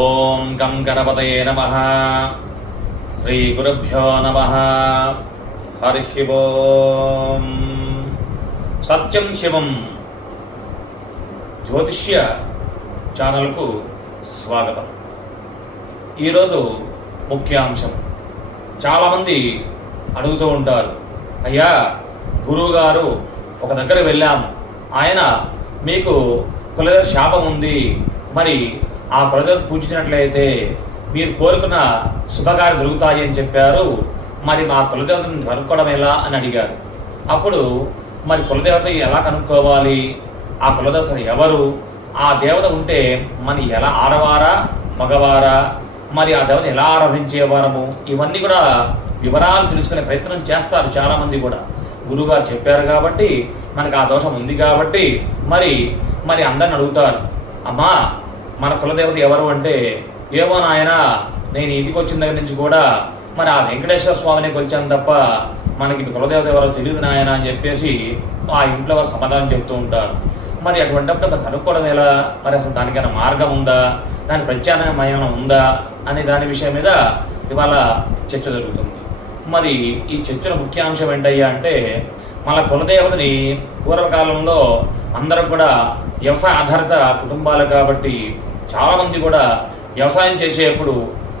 ఓం గం గణపతయే నమః. శ్రీ గురుభ్యో నమః. హరి ఓం. సత్యం శివం జ్యోతిష్య ఛానల్కు స్వాగతం. ఈరోజు ముఖ్యాంశం. చాలామంది అడుగుతూ ఉంటారు, అయ్యా గురువు గారు ఒక దగ్గర వెళ్ళాము, ఆయన మీకు కులదేవత శాపం ఉంది, మరి ఆ కులదేవత పూజించినట్లయితే మీరు కోరుకున్న శుభకార్యాలు జరుగుతాయి అని చెప్పారు, మరి మా కులదేవతను కనుక్కోవడం ఎలా అని అడిగారు. అప్పుడు మరి కులదేవత ఎలా కనుక్కోవాలి, ఆ కులదేవత ఎవరు, ఆ దేవత ఉంటే మరి ఎలా ఆడవారా మగవారా, మరి ఆ దేవత ఎలా ఆరాధించేవారము, ఇవన్నీ కూడా వివరాలు తెలుసుకునే ప్రయత్నం చేస్తారు చాలా మంది కూడా. గురువుగారు చెప్పారు కాబట్టి, మనకు ఆ దోషం ఉంది కాబట్టి మరి అందరిని అడుగుతారు, అమ్మా మన కులదేవత ఎవరు అంటే, ఏమో నాయన నేను ఇంటికి వచ్చిన దగ్గర నుంచి కూడా మరి ఆ వెంకటేశ్వర స్వామిని కొలిచాను తప్ప మనకి కులదేవత ఎవరో తెలియదు నాయన అని చెప్పేసి ఆ ఇంట్లో వారు సమాధానం చెప్తూ ఉంటారు. మరి అటువంటిప్పుడు మరి కనుక్కోవడం ఎలా, మరి అసలు దానికైనా మార్గం ఉందా, దాని ప్రత్యామ్నాయం ఉందా అనే దాని విషయం మీద ఇవాళ చర్చ జరుగుతుంది. మరి ఈ చర్చలో ముఖ్యాంశం ఏంటయ్యా అంటే, మన కులదేవతని పూర్వకాలంలో అందరూ కూడా వ్యవసాయ ఆధారిత కుటుంబాలు కాబట్టి చాలా మంది కూడా వ్యవసాయం చేసేప్పుడు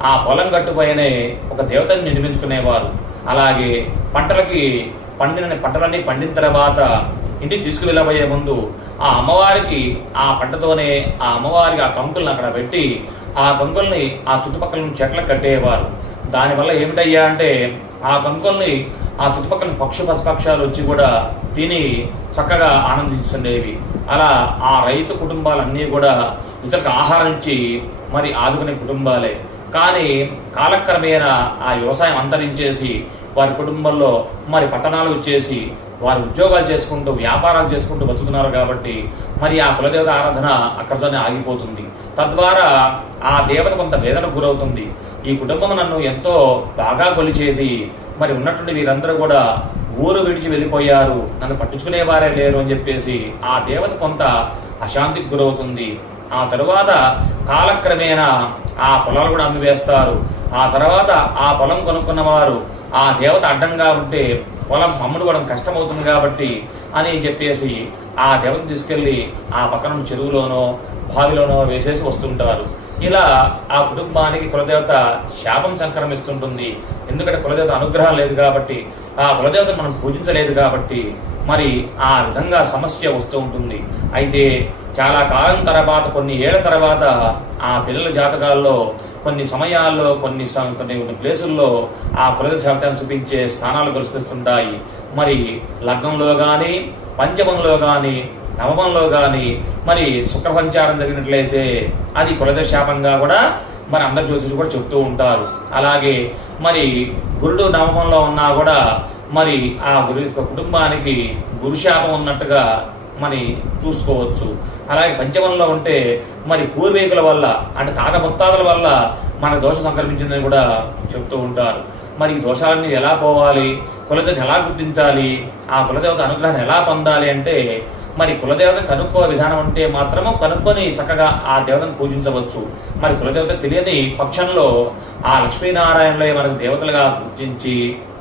ఆ పొలం గట్టుపైనే ఒక దేవతని నిర్మించుకునేవారు. అలాగే పంటలన్నీ పండిన తర్వాత ఇంటికి తీసుకువెళ్ళబోయే ముందు ఆ అమ్మవారికి ఆ పంటతోనే ఆ అమ్మవారికి ఆ కంకుల్ని అక్కడ పెట్టి ఆ కంకుల్ని ఆ చుట్టుపక్కల చెట్లకు కట్టేవారు. దానివల్ల ఏమిటయ్యా అంటే, ఆ కంకుల్ని ఆ చుట్టుపక్కల పశుపక్షాలు వచ్చి కూడా తిని చక్కగా ఆనందిస్తుండేవి. అలా ఆ రైతు కుటుంబాలన్నీ కూడా ఇతరులకు ఆహారం ఇచ్చి మరి ఆదుకునే కుటుంబాలే. కానీ కాలక్రమేణా ఆ వ్యవసాయం అంతరించేసి వారి కుటుంబంలో మరి పట్టణాలు వచ్చేసి వారి ఉద్యోగాలు చేసుకుంటూ వ్యాపారాలు చేసుకుంటూ బతుకుతున్నారు కాబట్టి మరి ఆ కులదేవత ఆరాధన అక్కడితోనే ఆగిపోతుంది. తద్వారా ఆ దేవత కొంత వేదనకు గురవుతుంది. ఈ కుటుంబం నన్ను ఎంతో బాగా కొలిచేది, మరి ఉన్నటువంటి వీరందరూ కూడా ఊరు విడిచి వెళ్ళిపోయారు, నన్ను పట్టించుకునేవారే లేరు అని చెప్పేసి ఆ దేవత కొంత అశాంతికి గురవుతుంది. ఆ తరువాత కాలక్రమేణా ఆ పొలాలు కూడా అమ్మివేస్తారు. ఆ తర్వాత ఆ పొలం కొనుక్కున్న వారు ఆ దేవత అడ్డంగా ఉంటే పొలం అమ్ముడుకోవడం కష్టమవుతుంది కాబట్టి అని చెప్పేసి ఆ దేవతను తీసుకెళ్లి ఆ పక్కన చెరువులోనో బావిలోనో వేసేసి వస్తుంటారు. ఇలా ఆ కుటుంబానికి కులదేవత శాపం సంక్రమిస్తుంటుంది. ఎందుకంటే కులదేవత అనుగ్రహం లేదు కాబట్టి, ఆ కులదేవతను మనం పూజించలేదు కాబట్టి మరి ఆ విధంగా సమస్య వస్తూ ఉంటుంది. అయితే చాలా కాలం తర్వాత, కొన్ని ఏళ్ల తర్వాత ఆ పిల్లల జాతకాల్లో కొన్ని సమయాల్లో కొన్ని ప్లేసుల్లో ఆ కులదేవత శాపాన్ని చూపించే స్థానాలు కల్పిస్తుంటాయి. మరి లగ్నంలో గాని, పంచమంలో గాని, నవమంలో గాని మరి శుక్ర సంచారం జరిగినట్లయితే అది కులదేవత శాపంగా కూడా మరి అందరు జ్యోతిషులు కూడా చెప్తూ ఉంటారు. అలాగే మరి గురుడు నవమంలో ఉన్నా కూడా మరి ఆ గురు కుటుంబానికి గురుశాపం ఉన్నట్టుగా మరి చూసుకోవచ్చు. అలాగే పంచమంలో ఉంటే మరి పూర్వీకుల వల్ల అంటే తాత ముత్తాతల వల్ల మన దోషం సంక్రమించిందని కూడా చెప్తూ ఉంటారు. మరి ఈ దోషాలన్నీ ఎలా పోవాలి, కులదేవతను ఎలా గుర్తించాలి, ఆ కులదేవత అనుగ్రహాన్ని ఎలా పొందాలి అంటే, మరి కులదేవత కనుక్కో విధానం అంటే మాత్రము కనుక్కొని చక్కగా ఆ దేవతను పూజించవచ్చు. మరి కులదేవత తెలియని పక్షంలో ఆ లక్ష్మీనారాయణలే మనకు దేవతలుగా గుర్తించి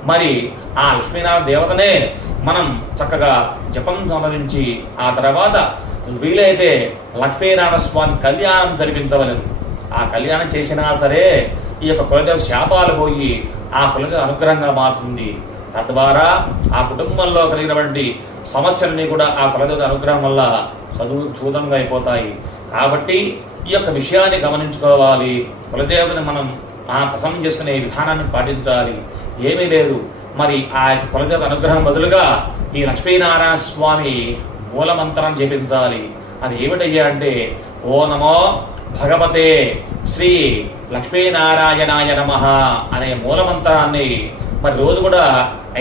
మరి ఆ లక్ష్మీనారాయణ దేవతనే మనం చక్కగా జపం గమనించి ఆ తర్వాత వీలైతే లక్ష్మీనారాయణ స్వామి కళ్యాణం జరిపించవలను. ఆ కళ్యాణం చేసినా సరే ఈ యొక్క కులదేవత శాపాలు పోయి ఆ కులదేవత అనుగ్రహంగా మారుతుంది. తద్వారా ఆ కుటుంబంలో కలిగినటువంటి సమస్యలన్నీ కూడా ఆ కులదేవత అనుగ్రహం వల్ల చూదంగా అయిపోతాయి. కాబట్టి ఈ యొక్క విషయాన్ని గమనించుకోవాలి. కులదేవతని మనం ప్రసన్నం చేసుకునే విధానాన్ని పాటించాలి. ఏమీ లేదు, మరి ఆ కులదేవత అనుగ్రహం బదులుగా ఈ లక్ష్మీనారాయణ స్వామి మూలమంత్రం జపించాలి. అది ఏమిటయ్యా అంటే, ఓ నమో భగవతే శ్రీ లక్ష్మీనారాయణాయ నమః అనే మూలమంత్రాన్ని మరి రోజు కూడా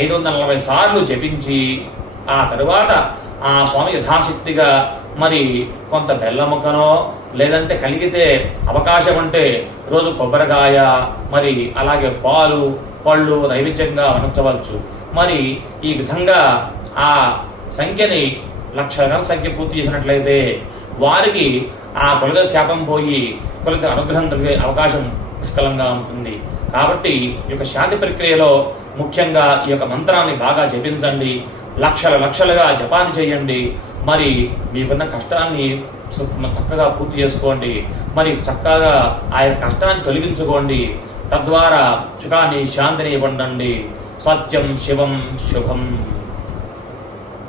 540 సార్లు జపించి ఆ తరువాత ఆ స్వామి యథాశక్తిగా మరి కొంత బెల్లముకనో లేదంటే కలిగితే అవకాశం అంటే రోజు కొబ్బరికాయ మరి అలాగే పాలు పళ్ళు నైవేద్యంగా ఉంచవచ్చు. మరి ఈ విధంగా ఆ సంఖ్యని 1,00,000 సంఖ్య పూర్తి చేసినట్లయితే వారికి ఆ కులదేవత శాపం పోయి ఫలిత అనుగ్రహం కలిగే అవకాశం పుష్కలంగా ఉంటుంది. కాబట్టి ఈ యొక్క శాంతి ప్రక్రియలో ముఖ్యంగా ఈ యొక్క మంత్రాన్ని బాగా జపించండి, లక్షలుగా జపాన్ని చేయండి. మరి మీకున్న కష్టాన్ని చక్కగా పూర్తి చేసుకోండి. మరి చక్కగా ఆ యొక్క కష్టాన్ని తొలగించుకోండి. తద్వారా సుఖాన్ని శాంతిని పొందండి. సత్యం శివం శుభం.